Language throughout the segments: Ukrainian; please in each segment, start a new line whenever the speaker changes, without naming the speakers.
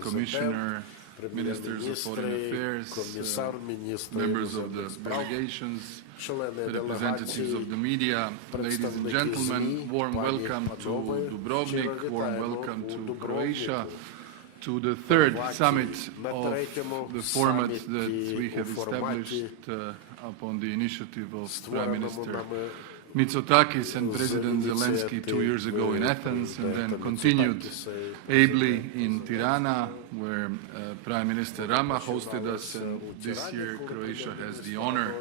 Commissioner, Ministers of Foreign Affairs, uh, members of the delegations, representatives of the media, ladies and gentlemen, warm welcome to Dubrovnik, warm welcome to Croatia, to the third summit of the format that we have established uh, upon the initiative of Prime Minister Mitsotakis and President Zelensky two years ago in Athens and then continued ably in Tirana where uh, Prime Minister Rama hosted us. And this year Croatia has the honor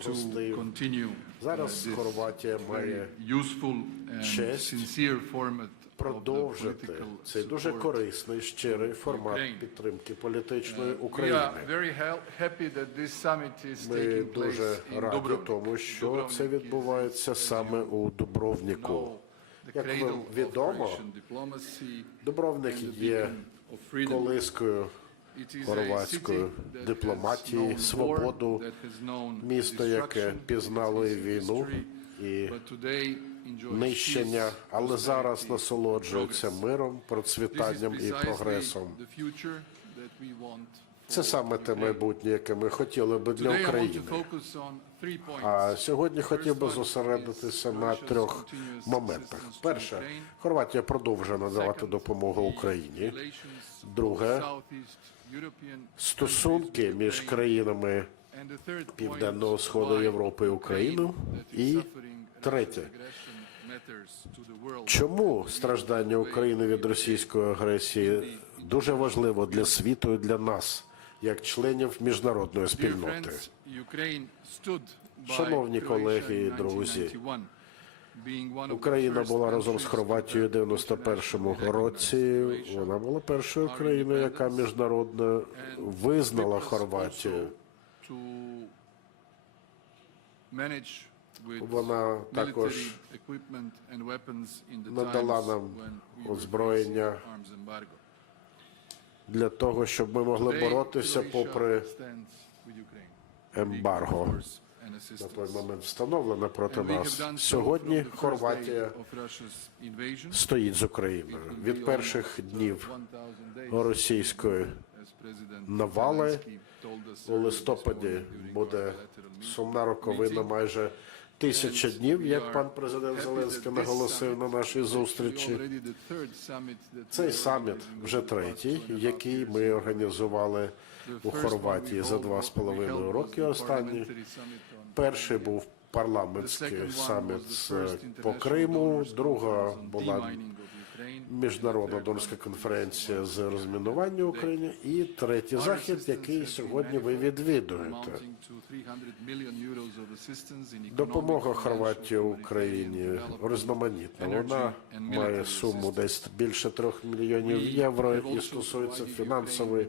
to continue uh, this
very
useful and sincere format
продовжити цей дуже корисний, щирий формат підтримки політичної України. Ми дуже раді тому, що це відбувається саме у Дубровніку. Як вам відомо, Дубровник є колискою хорватської дипломатії, свободу, місто, яке пізнало і війну, і нищення, але зараз
progress.
миром, процвітанням і прогресом. Це саме те майбутнє, яке ми хотіли би для України. А сьогодні хотів би зосередитися на трьох моментах. Перше, Хорватія продовжує надавати допомогу Україні. Друге, Стосунки між країнами Південного Сходу Європи і
is
І третє. Чому страждання України від російської агресії дуже важливо для світу і для нас, як членів міжнародної спільноти? Шановні колеги і друзі,
1991, being one of the
Україна була разом з Хорватією
to
91-му році. Вона була першою країною, яка міжнародно визнала Хорватію. Вона також надала нам озброєння для того, щоб ми могли боротися попри ембарго. На той момент встановлене проти нас. Сьогодні Хорватія стоїть з Україною від перших
uh,
днів
1000 days,
російської навали. У листопаді буде сумна роковина майже тисяча днів, як пан президент Зеленський наголосив на нашій зустрічі. Цей саміт вже третій, який ми організували у Хорватії за два з половиною роки. Останні перший був парламентський саміт по Криму. Друга була міжнародна донорська конференція з розмінування України. І третій захід, який сьогодні ви відвідуєте. Допомога Хорватії Україні різноманітна. Вона має суму десь більше трьох мільйонів євро і стосується фінансової,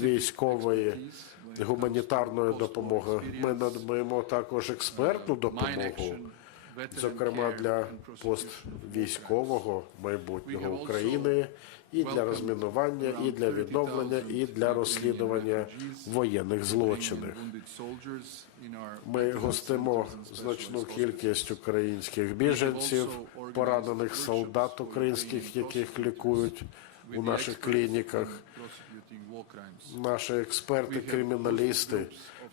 військової, гуманітарної допомоги. Ми надаємо також експертну допомогу, зокрема для поствійськового майбутнього України, і для розмінування, і для відновлення, і для розслідування воєнних злочинів. Ми гостимо значну кількість українських біженців, поранених солдат українських, яких лікують у наших клініках. Наші експерти, криміналісти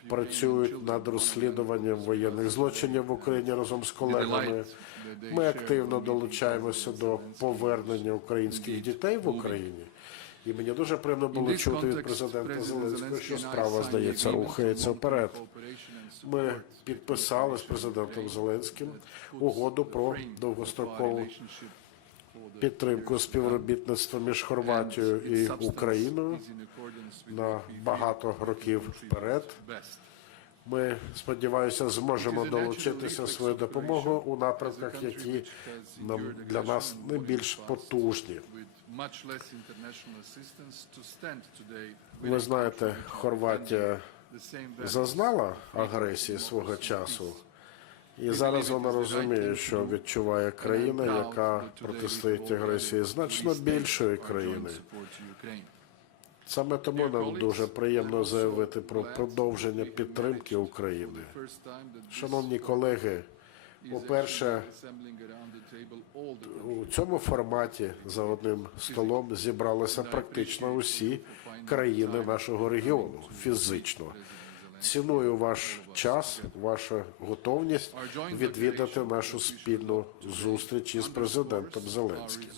працюють над розслідуванням воєнних злочинів в Україні разом з колегами. Ми активно долучаємося до повернення українських дітей в Україні. І мені дуже приємно було чути від президента Зеленського, що справа здається рухається вперед. Ми підписали з президентом Зеленським угоду про довгострокову підтримку співробітництва між Хорватією і Україною на багато років вперед. Ми сподіваюся, зможемо долучитися своєю допомогою у напрямках, які нам для нас найбільш потужні. Ви знаєте, Хорватія зазнала агресії свого часу, і зараз вона розуміє, що відчуває країна, яка протистоїть агресії значно більшої країни. Саме тому нам дуже приємно заявити про продовження підтримки України. Шановні колеги, По-перше, у цьому форматі за одним столом зібралися практично усі країни нашого регіону фізично. Ціную ваш час, вашу готовність відвідати нашу спільну зустріч із президентом Зеленським.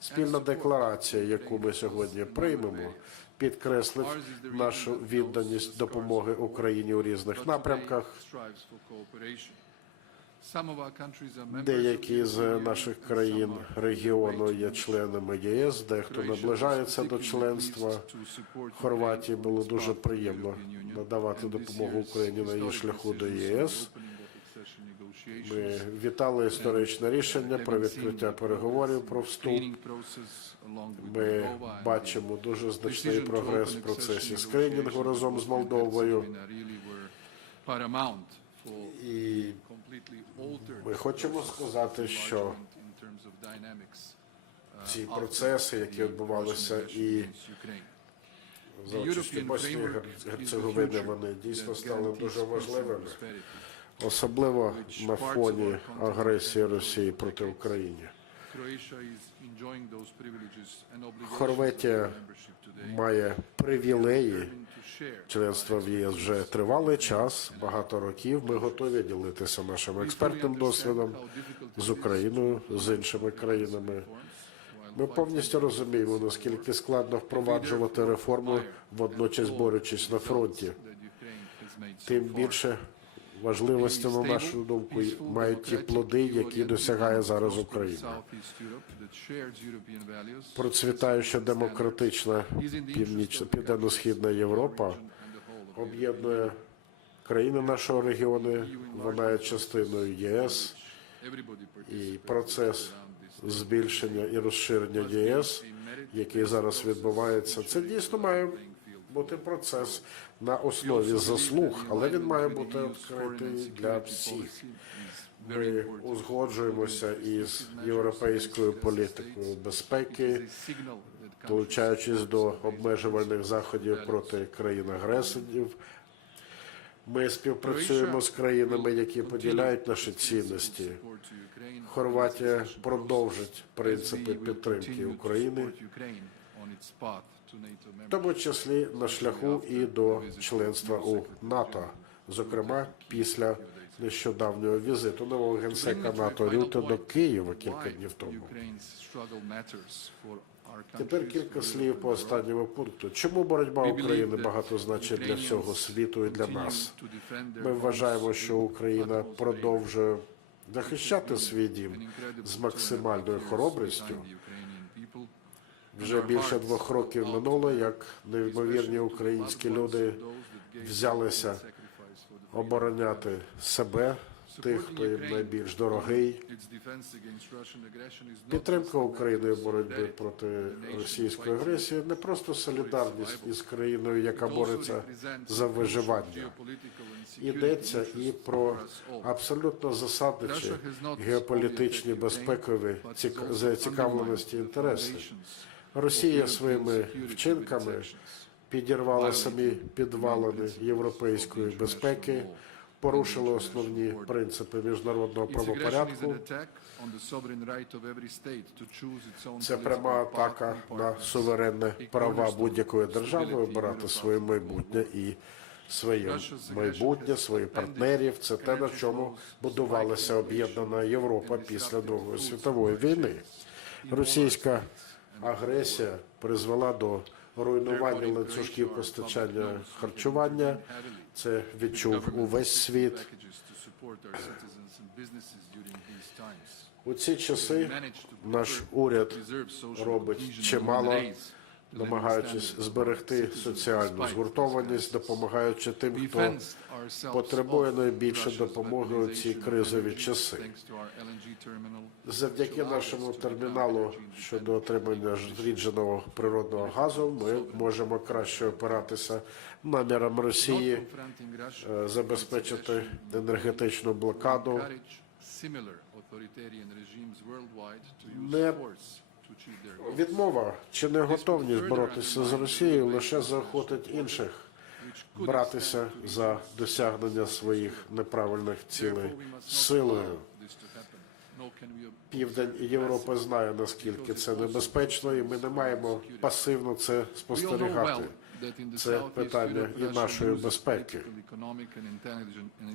Спільна декларація, яку ми сьогодні приймемо, підкреслить нашу відданість допомоги Україні у різних напрямках. Деякі з наших країн регіону є членами ЄС, дехто наближається до членства. Хорватії було дуже приємно надавати допомогу Україні на її шляху до ЄС. Ми вітали історичне рішення про відкриття переговорів про вступ. Ми бачимо дуже значний прогрес в процесі скринінгу разом з Молдовою. І ми хочемо сказати, що ці процеси, які відбувалися і за участю Боснії Герцеговини, вони дійсно стали дуже важливими, особливо на фоні агресії Росії проти України. Хорватія має привілеї членства в ЄС вже тривалий час, багато років. Ми готові ділитися нашим експертним досвідом з Україною, з іншими країнами. Ми повністю розуміємо, наскільки складно впроваджувати реформи, водночас борючись на фронті. Тим більше важливості, на нашу думку, мають ті плоди, які досягає зараз Україна. Процвітаюча демократична північна південно-східна Європа об'єднує країни нашого регіону. Вона є частиною ЄС і процес збільшення і розширення ЄС, який зараз відбувається, це дійсно має бути процес на основі заслуг, але він має бути відкритий для всіх. Ми узгоджуємося із європейською політикою безпеки, долучаючись до обмежувальних заходів проти країн-агресорів. Ми співпрацюємо з країнами, які поділяють наші цінності. Хорватія продовжить принципи підтримки України, в тому числі на шляху і до членства у НАТО, зокрема після нещодавнього візиту нового генсека НАТО Рюте до Києва кілька днів тому. Тепер кілька слів по останньому пункту. Чому боротьба України багато значить для всього світу і для нас? Ми вважаємо, що Україна продовжує захищати свій дім з максимальною хоробрістю. Вже більше двох років минуло, як неймовірні українські люди взялися обороняти себе, тих, хто найбільш дорогий. Підтримка України в боротьбі проти російської агресії не просто солідарність із країною, яка бореться за виживання. Йдеться і про абсолютно засадничі геополітичні безпекові цік- зацікавленості інтереси. Росія своїми вчинками підірвала самі підвалини європейської безпеки, порушила основні принципи міжнародного правопорядку. Це пряма атака на суверенне права будь-якої держави обирати своє майбутнє і своє майбутнє, своїх партнерів. Це те, на чому будувалася об'єднана Європа після Другої світової війни. Російська агресія призвела до руйнування ланцюжків постачання харчування. Це відчув увесь світ. У ці часи наш уряд робить чимало, намагаючись зберегти соціальну згуртованість, допомагаючи тим, хто потребує найбільше допомоги у ці кризові часи. Завдяки нашому терміналу щодо отримання зрідженого природного газу, ми можемо краще опиратися намірам Росії е, забезпечити енергетичну блокаду. Не Відмова чи не готовність боротися з Росією лише заохотить інших братися за досягнення своїх неправильних цілей силою. Південь Європи знає наскільки це небезпечно, і ми не маємо пасивно це спостерігати. Це питання і нашої безпеки.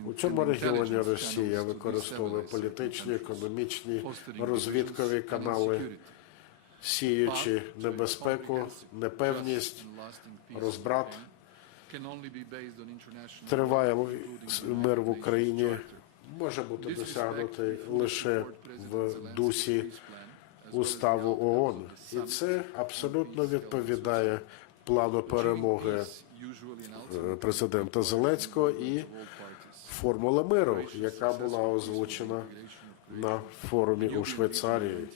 У цьому регіоні Росія використовує політичні, економічні, розвідкові канали, сіючи небезпеку, непевність, розбрат. Триває мир в Україні може бути досягнутий лише в дусі уставу ООН, і це абсолютно відповідає плану перемоги е, президента Зеленського і формули миру, яка була озвучена на форумі у Швейцарії.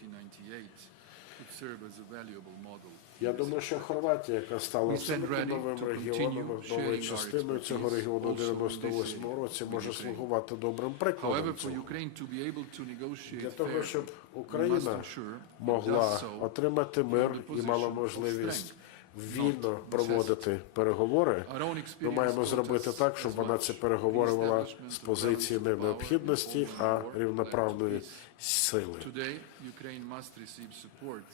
Я думаю, що Хорватія, яка стала абсолютно новим регіоном, новою частиною цього регіону у 98 році, може слугувати добрим прикладом. цього. Для того, щоб Україна могла отримати мир і мала можливість вільно проводити переговори, ми маємо зробити так, щоб вона ці переговори вела з позиції не необхідності, а рівноправної сили.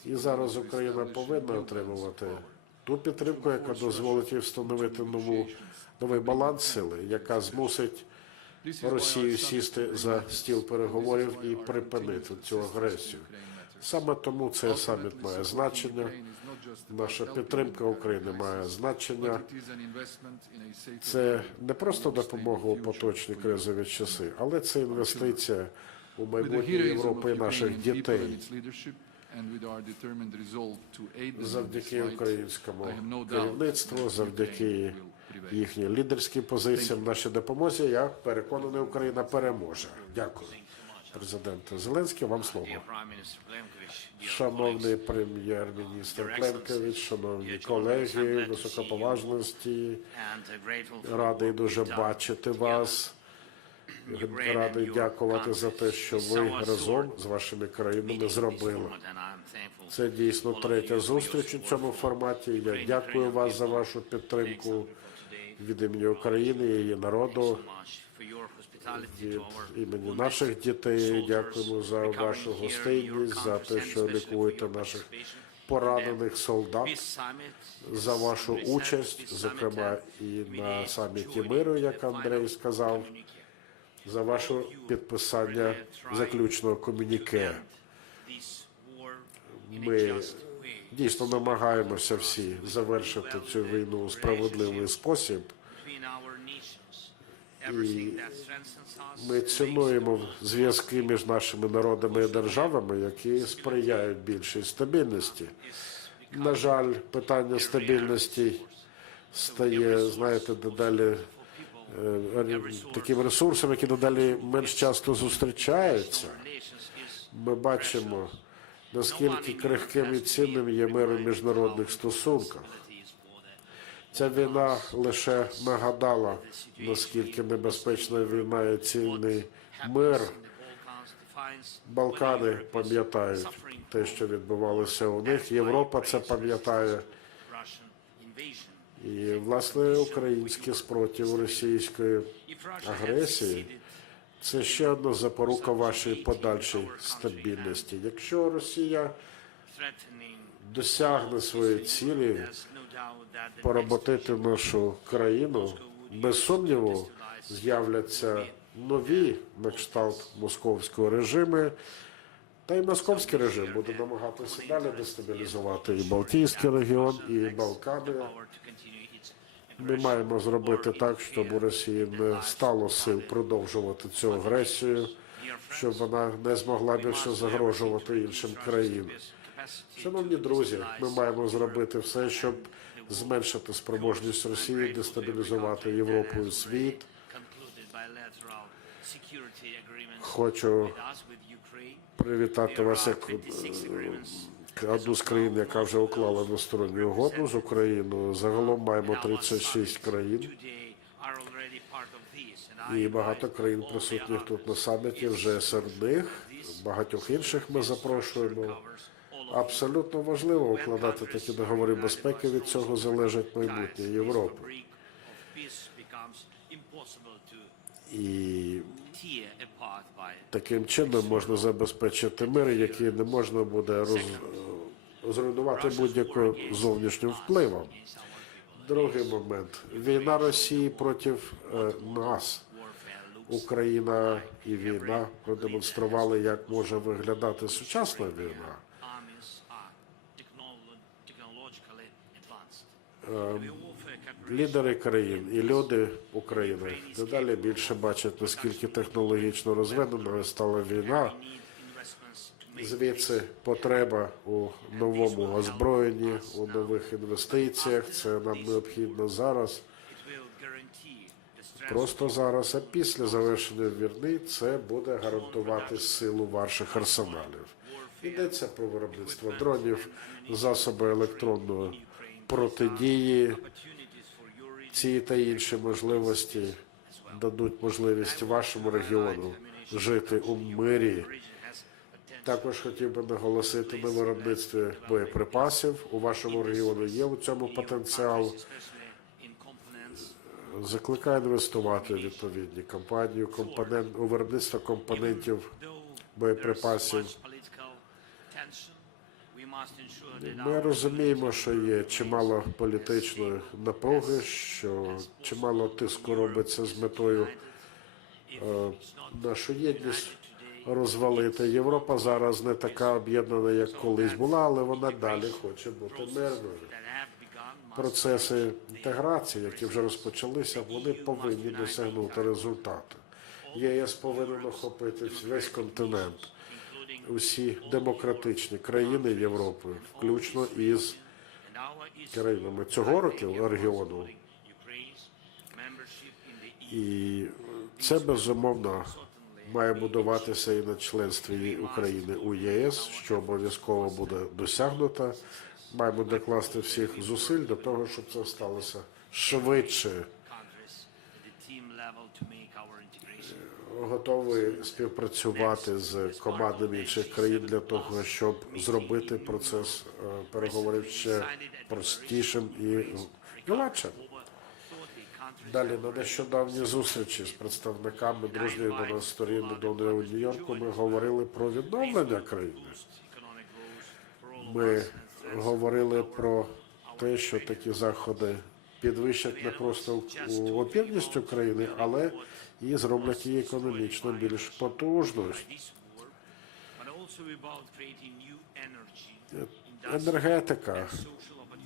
І зараз Україна повинна отримувати ту підтримку, яка дозволить їй встановити нову новий баланс сили, яка змусить Росію сісти за стіл переговорів і припинити цю агресію. Саме тому цей саміт має значення. Наша підтримка України має значення. Це не просто допомога у поточні кризові часи, але це інвестиція у майбутнє Європи і наших дітей. Завдяки українському керівництву, завдяки їхній лідерській позиції, в нашій допомозі, я переконаний, Україна переможе. Дякую. Президент Зеленський, вам слово. Шановний прем'єр-міністр Пленкович, шановні колеги, високоповажності, радий дуже бачити вас. Радий дякувати за те, що ви разом з вашими країнами зробили. Це дійсно третя зустріч у цьому форматі. Я дякую вас за вашу підтримку від імені України її народу. Від імені наших дітей дякуємо за вашу гостинність, за те, що лікуєте наших поранених солдат, за вашу участь, зокрема і на саміті миру, як Андрей сказав, за ваше підписання заключного комюніке. Ми дійсно намагаємося всі завершити цю війну у справедливий спосіб. І ми цінуємо зв'язки між нашими народами і державами, які сприяють більшій стабільності. На жаль, питання стабільності стає, знаєте, дедалі е, таким ресурсом, які дедалі менш часто зустрічаються. Ми бачимо, наскільки крихким і цінним є мир у міжнародних стосунках. Ця війна лише нагадала, наскільки небезпечна війна і цінний мир. Балкани пам'ятають те, що відбувалося у них. Європа це пам'ятає. І власне український спротив російської агресії це ще одна запорука вашої подальшої стабільності. Якщо Росія досягне своєї цілі поработити нашу країну, без сумніву з'являться нові на кшталт московського режиму. Та й московський режим буде намагатися далі дестабілізувати і Балтійський регіон, і Балкани. Ми маємо зробити так, щоб у Росії не стало сил продовжувати цю агресію, щоб вона не змогла більше загрожувати іншим країнам. Шановні друзі, ми маємо зробити все, щоб зменшити спроможність Росії дестабілізувати Європу і світ. Хочу привітати вас як е, одну з країн, яка вже уклала односторонню угоду з Україною. Загалом маємо 36 країн. І багато країн присутніх тут на саміті вже серед них. Багатьох інших ми запрошуємо. Абсолютно важливо укладати такі договори безпеки. Від цього залежить майбутнє Європи. І таким чином можна забезпечити мир, який не можна буде роз... зруйнувати будь-яким зовнішнім впливом. Другий момент війна Росії проти е, нас. Україна і війна продемонстрували, як може виглядати сучасна війна. Лідери країн і люди України дедалі більше бачать, наскільки технологічно розвиненою стала війна. Звідси потреба у новому озброєнні, у нових інвестиціях. Це нам необхідно зараз. Просто зараз, а після завершення війни це буде гарантувати силу ваших арсеналів. Йдеться про виробництво дронів, засоби електронної протидії. Ці та інші можливості дадуть можливість вашому регіону жити у мирі. Також хотів би наголосити на виробництві боєприпасів. У вашому регіоні є у цьому потенціал. Закликаю інвестувати відповідні компанії, компонент у виробництво компонентів боєприпасів. Ми розуміємо, що є чимало політичної напруги, що чимало тиску робиться з метою е, нашу єдність розвалити. Європа зараз не така об'єднана, як колись була, але вона далі хоче бути мирною. Процеси інтеграції, які вже розпочалися, вони повинні досягнути результату. ЄС повинен охопити весь континент, усі демократичні країни Європи, включно із країнами цього року регіону. І це безумовно має будуватися і на членстві України у єС, що обов'язково буде досягнуто. Маємо докласти всіх зусиль до того, щоб це сталося швидше. Готові співпрацювати з командами інших країn для того, щоб зробити процес е, переговорів ще простішим і гладшим.
over 30 countries
Далі на нещодавній зустрічі з представниками дружньої до нас сторін до у Нью-Йорку ми говорили про відновлення країни. Ми говорили про те, що такі заходи підвищать не просто опірність України, але і зроблять її економічно більш потужною. Енергетика.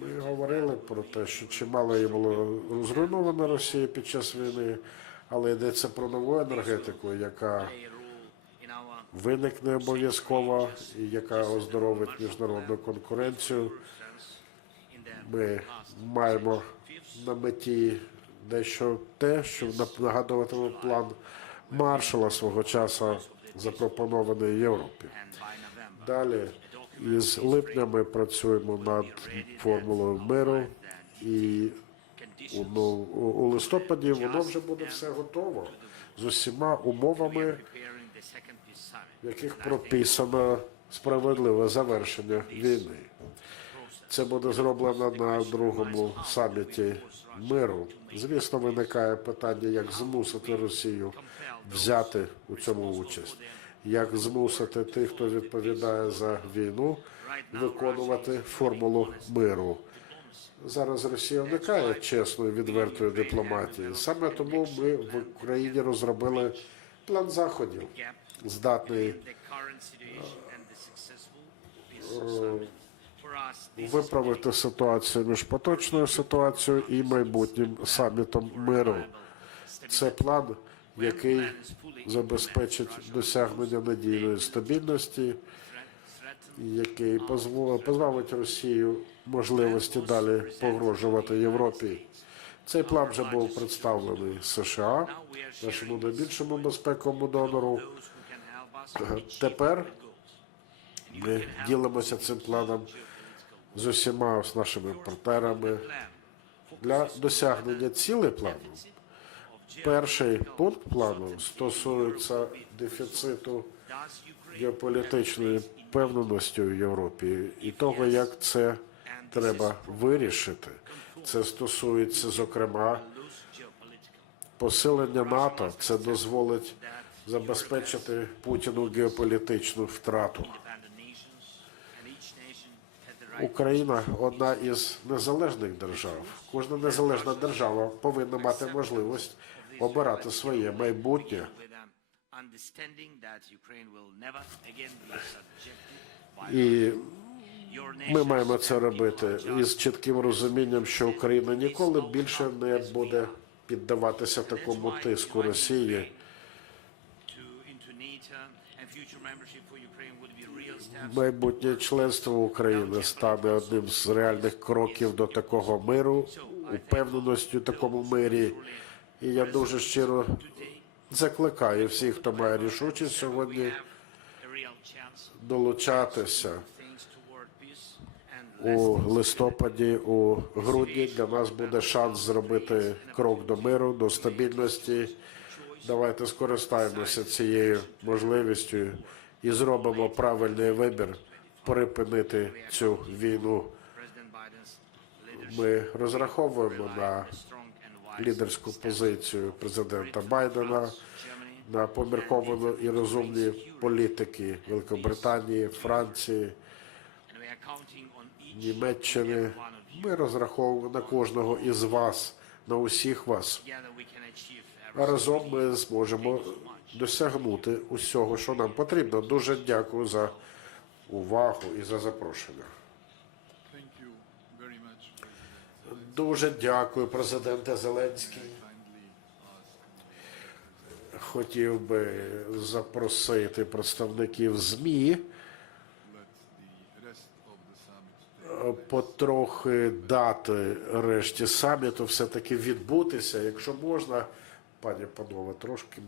Ми говорили про те, що чимало її було зруйновано Росії під час війни, але йдеться про нову енергетику, яка виникне обов'язково і яка оздоровить міжнародну конкуренцію. Ми маємо на меті дещо те, що нагадуватиме план Маршала свого часу, запропонований Європі. Далі із липня ми працюємо над формулою миру, і у, у листопаді воно вже буде все готово з усіма умовами, в яких прописано справедливе завершення війни. Це буде зроблено на другому саміті миру. Звісно, виникає питання, як змусити Росію взяти у цьому участь, як змусити тих, хто відповідає за війну, виконувати формулу миру. Зараз Росія уникає чесної відвертої дипломатії. Саме тому ми в Україні розробили план заходів, здатний виправити ситуацію між поточною ситуацією і майбутнім самітом миру. Це план, який забезпечить досягнення надійної стабільності, який позбавить Росію можливості далі погрожувати Європі. Цей план вже був представлений США, нашому найбільшому безпековому донору. Тепер ми ділимося цим планом з усіма з нашими партнерами для досягнення цілей плану. Перший пункт плану стосується дефіциту геополітичної впевненості у Європі і того, як це треба вирішити. Це стосується, зокрема, посилення НАТО. Це дозволить забезпечити Путіну геополітичну втрату. Україна одна із незалежних держав. Кожна незалежна держава повинна мати можливість обирати своє майбутнє. І ми маємо це робити із чітким розумінням, що Україна ніколи більше не буде піддаватися такому тиску Росії. Майбутнє членство України стане одним з реальних кроків до такого миру, упевненості у такому мирі. І я дуже щиро закликаю всіх, хто має рішучість сьогодні, долучатися у листопаді, у грудні. Для нас буде шанс зробити крок до миру, до стабільності. Давайте скористаємося цією можливістю і зробимо правильний вибір припинити цю війну. Ми розраховуємо на лідерську позицію президента Байдена, на помірковану і розумні політики Великобританії, Франції, Німеччини. Ми розраховуємо на кожного із вас, на усіх вас. А разом ми зможемо досягнути усього, що нам потрібно. Дуже дякую за увагу і за запрошення. Дуже дякую, президенте Зеленський. Хотів би запросити представників ЗМІ потрохи дати решті саміту все-таки відбутися, якщо можна, пані панове, трошки